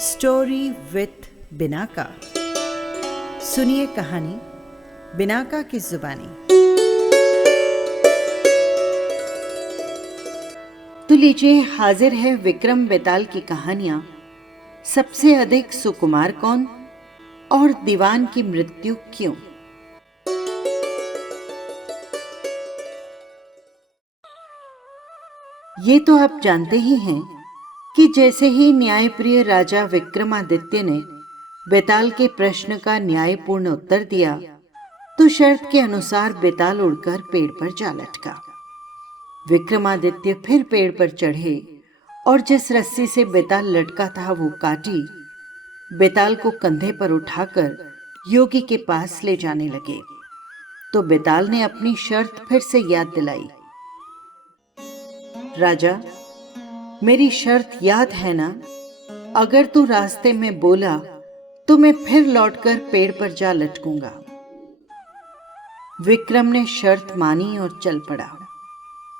Story with Binaca. सुनिए कहानी Binaca की जुबानी। तो लीजिए, हाजिर है विक्रम बेताल की कहानियां सबसे अधिक सुकुमार कौन और दीवान की मृत्यु क्यों। ये तो आप जानते ही हैं कि जैसे ही न्यायप्रिय राजा विक्रमादित्य ने बेताल के प्रश्न का न्यायपूर्ण उत्तर दिया तो शर्त के अनुसार बेताल उड़कर पेड़ पर जा लटका। विक्रमादित्य फिर पेड़ पर चढ़े और जिस रस्सी से बेताल लटका था वो काटी। बेताल को कंधे पर उठाकर योगी के पास ले जाने लगे तो बेताल ने अपनी शर्त फिर से याद दिलाई। राजा, मेरी शर्त याद है ना? अगर तू रास्ते में बोला तो मैं फिर लौटकर पेड़ पर जा लटकूंगा। विक्रम ने शर्त मानी और चल पड़ा।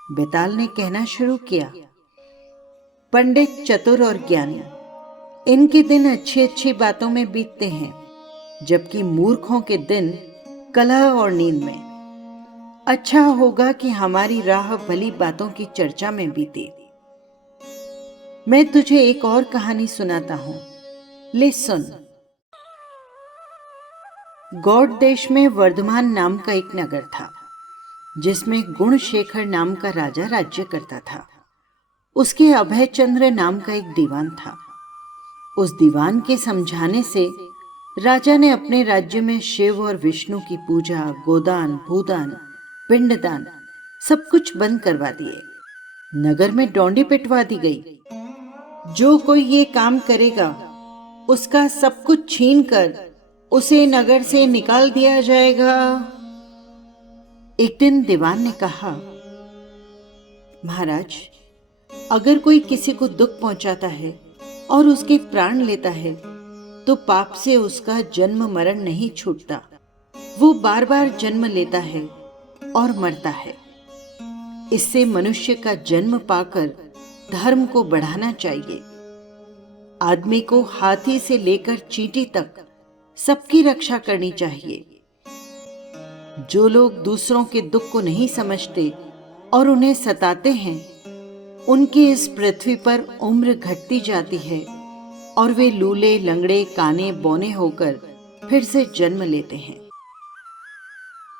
बेताल ने कहना शुरू किया, पंडित, चतुर और ज्ञानी, इनके दिन अच्छी अच्छी बातों में बीतते हैं, जबकि मूर्खों के दिन कलह और नींद में। अच्छा होगा कि हमारी राह भली बातों की चर्चा में बीते। मैं तुझे एक और कहानी सुनाता हूं, ले सुन। गौड़ देश में वर्धमान नाम का एक नगर था, जिसमें गुणशेखर नाम का राजा राज्य करता था। उसके अभयचंद्र नाम का एक दीवान था। उस दीवान के समझाने से राजा ने अपने राज्य में शिव और विष्णु की पूजा, गोदान, भूदान, पिंडदान सब कुछ बंद करवा दिए। नगर में डोंडी पिटवा दी गई। जो कोई ये काम करेगा उसका सब कुछ छीन कर उसे नगर से निकाल दिया जाएगा। एक दिन दीवान ने कहा, महाराज, अगर कोई किसी को दुख पहुंचाता है और उसके प्राण लेता है तो पाप से उसका जन्म मरण नहीं छूटता। वो बार बार जन्म लेता है और मरता है। इससे मनुष्य का जन्म पाकर धर्म को बढ़ाना चाहिए। आदमी को हाथी से लेकर चींटी तक सबकी रक्षा करनी चाहिए। जो लोग दूसरों के दुख को नहीं समझते और उन्हें सताते हैं, उनकी इस पृथ्वी पर उम्र घटती जाती है और वे लूले, लंगड़े, काने, बौने होकर फिर से जन्म लेते हैं।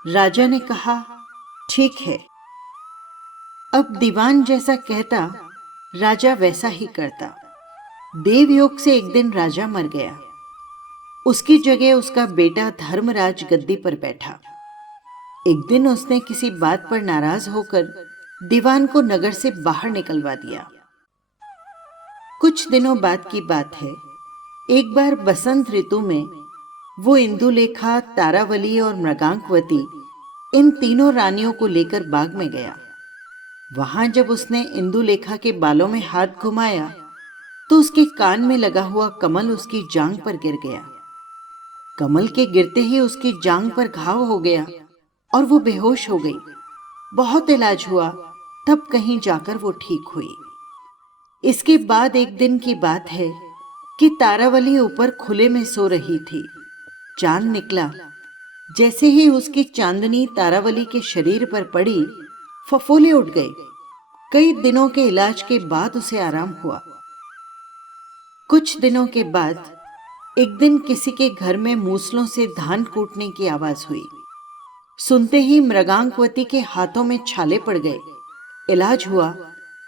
राजा ने कहा, ठीक है। अब दीवान जैसा कहता, राजा वैसा ही करता। देवयोग से एक दिन राजा मर गया। उसकी जगह उसका बेटा धर्मराज गद्दी पर बैठा। एक दिन उसने किसी बात पर नाराज होकर दीवान को नगर से बाहर निकलवा दिया। कुछ दिनों बाद की बात है, एक बार बसंत ऋतु में वो इंदुलेखा, तारावली और मृगांकवती इन तीनों रानियों को लेकर बाग में गया। वहां जब उसने इंदुलेखा के बालों में हाथ घुमाया तो उसके कान में लगा हुआ कमल उसकी जांघ पर गिर गया। कमल के गिरते ही उसकी जांघ पर घाव हो गया और वो बेहोश हो गई। बहुत इलाज हुआ, तब कहीं जाकर वो ठीक हुई। इसके बाद एक दिन की बात है कि तारावली ऊपर खुले में सो रही थी। चांद निकला। जैसे ही उसकी चांदनी तारावली के शरीर पर पड़ी, फफोले उठ गए। कई दिनों के इलाज के बाद उसे आराम हुआ। कुछ दिनों के बाद एक दिन किसी के घर में मूसलों से धान कूटने की आवाज हुई। सुनते ही मृगांकवती के हाथों में छाले पड़ गए। इलाज हुआ,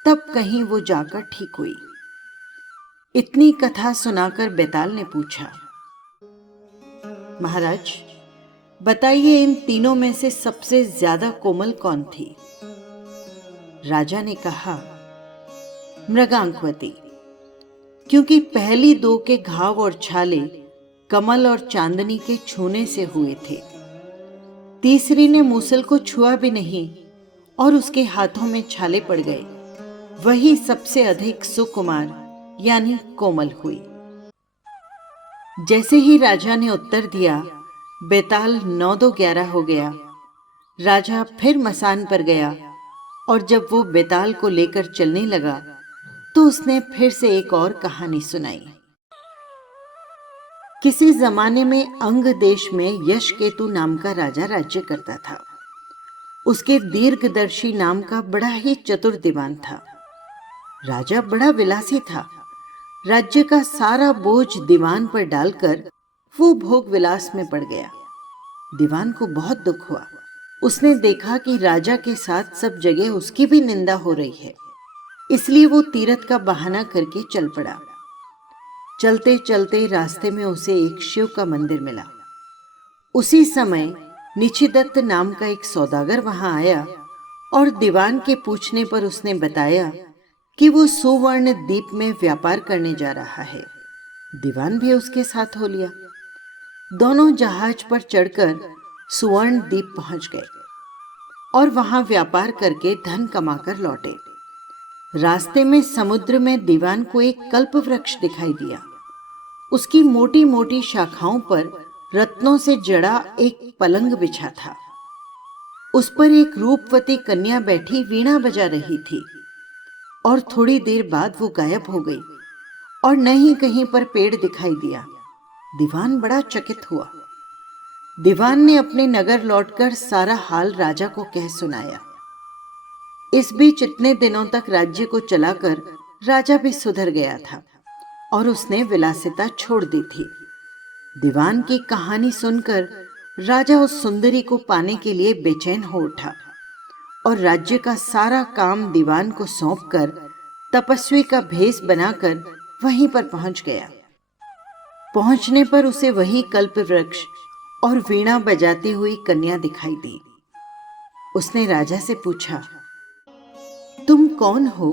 तब कहीं वो जाकर ठीक हुई। इतनी कथा सुनाकर बेताल ने पूछा, महाराज, बताइए, इन तीनों में से सबसे ज्यादा कोमल कौन थी? राजा ने कहा, मृगांकवती, क्योंकि पहली दो के घाव और छाले कमल और चांदनी के छूने से हुए थे। तीसरी ने मूसल को छुआ भी नहीं और उसके हाथों में छाले पड़ गए। वही सबसे अधिक सुकुमार यानी कोमल हुई। जैसे ही राजा ने उत्तर दिया, बेताल 9-2-11 हो गया। राजा फिर मसान पर गया और जब वो बेताल को लेकर चलने लगा तो उसने फिर से एक और कहानी सुनाई। किसी जमाने में अंग देश में यशकेतु नाम का राजा राज्य करता था। उसके दीर्घदर्शी नाम का बड़ा ही चतुर दीवान था। राजा बड़ा विलासी था। राज्य का सारा बोझ दीवान पर डालकर वो भोग विलास में पड़ गया। दीवान को बहुत दुख हुआ। उसने देखा कि राजा के साथ सब जगह उसकी भी निंदा हो रही है, इसलिए वो तीरथ का बहाना करके चल पड़ा। चलते चलते रास्ते में उसे एक शिव का मंदिर मिला। उसी समय निशिदत्त नाम का एक सौदागर वहां आया और दीवान के पूछने पर उसने बताया कि वो सुवर्ण द्वीप में व्यापार करने जा रहा है। दीवान भी उसके साथ हो लिया। दोनों जहाज पर चढ़कर सुवर्ण द्वीप पहुंच गए और वहां व्यापार करके धन कमाकर लौटे। रास्ते में समुद्र में दीवान को एक कल्प वृक्ष दिखाई दिया। उसकी मोटी मोटी शाखाओं पर रत्नों से जड़ा एक पलंग बिछा था। उस पर एक रूपवती कन्या बैठी वीणा बजा रही थी और थोड़ी देर बाद वो गायब हो गई और न ही कहीं पर पेड़ दिखाई दिया। दीवान बड़ा चकित हुआ। दीवान ने अपने नगर लौटकर सारा हाल राजा को कह सुनाया। इस बीच इतने दिनों तक राज्य को चलाकर राजा भी सुधर गया था और उसने विलासिता छोड़ दी थी। दीवान की कहानी सुनकर राजा उस सुंदरी को पाने के लिए बेचैन हो उठा और राज्य का सारा काम दीवान को सौंपकर तपस्वी का भेष बनाकर वहीं पर पहुंच गया। पहुंचने पर उसे वही कल्प वृक्ष और वीणा बजाती हुई कन्या दिखाई दी। उसने राजा से पूछा, तुम कौन हो?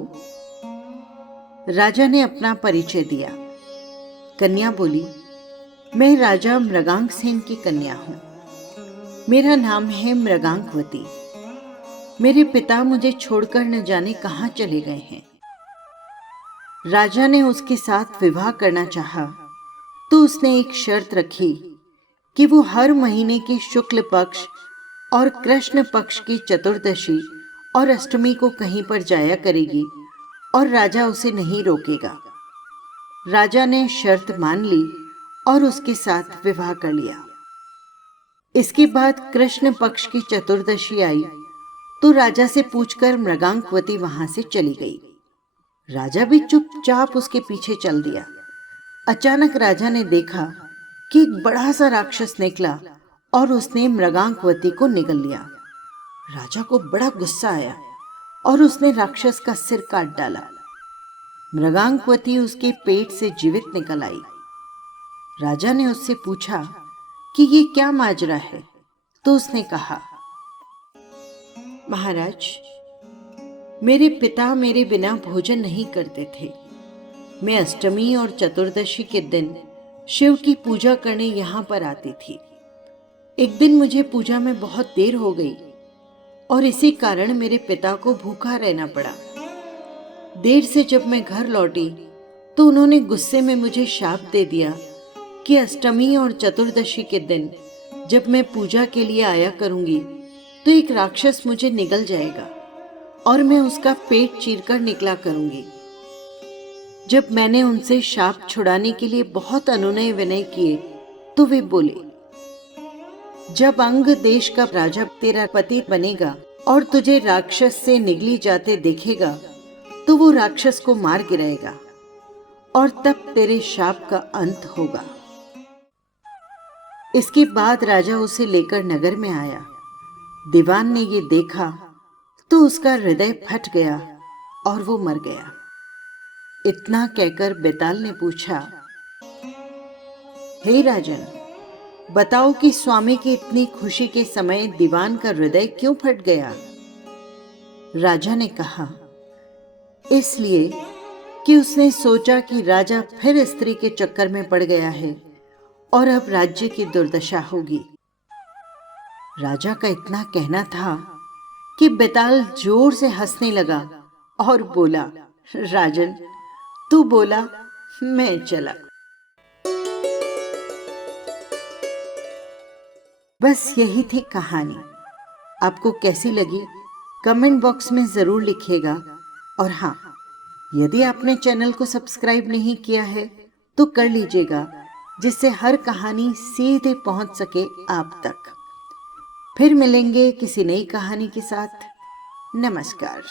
राजा ने अपना परिचय दिया। कन्या बोली, मैं राजा मृगांकसेन की कन्या हूं। मेरा नाम है मृगांकवती। मेरे पिता मुझे छोड़कर न जाने कहां चले गए हैं। राजा ने उसके साथ विवाह करना चाहा तो उसने एक शर्त रखी कि वो हर महीने के शुक्ल पक्ष और कृष्ण पक्ष की चतुर्दशी और अष्टमी को कहीं पर जाया करेगी और राजा उसे नहीं रोकेगा। राजा ने शर्त मान ली और उसके साथ विवाह कर लिया। इसके बाद कृष्ण पक्ष की चतुर्दशी आई तो राजा से पूछकर मृगांकवती वहां से चली गई। राजा भी चुपचाप उसके पीछे चल दिया। अचानक राजा ने देखा कि एक बड़ा सा राक्षस निकला और उसने मृगांकवती को निगल लिया। राजा को बड़ा गुस्सा आया और उसने राक्षस का सिर काट डाला। मृगांकवती उसके पेट से जीवित निकल आई। राजा ने उससे पूछा कि ये क्या माजरा है? तो उसने कहा, महाराज, मेरे पिता मेरे बिना भोजन नहीं करते थे। मैं अष्टमी और चतुर्दशी के दिन शिव की पूजा करने यहाँ पर आती थी। एक दिन मुझे पूजा में बहुत देर हो गई और इसी कारण मेरे पिता को भूखा रहना पड़ा। देर से जब मैं घर लौटी तो उन्होंने गुस्से में मुझे शाप दे दिया कि अष्टमी और चतुर्दशी के दिन जब मैं पूजा के लिए आया करूंगी तो एक राक्षस मुझे निगल जाएगा और मैं उसका पेट चीरकर निकला करूंगी। जब मैंने उनसे शाप छुड़ाने के लिए बहुत अनुनय विनय किए तो वे बोले, जब अंग देश का राजा तेरा पति बनेगा और तुझे राक्षस से निगली जाते देखेगा तो वो राक्षस को मार गिराएगा और तब तेरे शाप का अंत होगा। इसके बाद राजा उसे लेकर नगर में आया। दीवान ने ये देखा तो उसका हृदय फट गया और वो मर गया। इतना कहकर बेताल ने पूछा, हे राजन, बताओ कि स्वामी की इतनी खुशी के समय दीवान का हृदय क्यों फट गया? राजा ने कहा, इसलिए कि उसने सोचा कि राजा फिर स्त्री के चक्कर में पड़ गया है और अब राज्य की दुर्दशा होगी। राजा का इतना कहना था कि बेताल जोर से हंसने लगा और बोला, राजन, तू बोला, मैं चला। बस यही थी कहानी। आपको कैसी लगी कमेंट बॉक्स में जरूर लिखिएगा। और हाँ, यदि आपने चैनल को सब्सक्राइब नहीं किया है तो कर लीजिएगा, जिससे हर कहानी सीधे पहुंच सके आप तक। फिर मिलेंगे किसी नई कहानी के साथ। नमस्कार।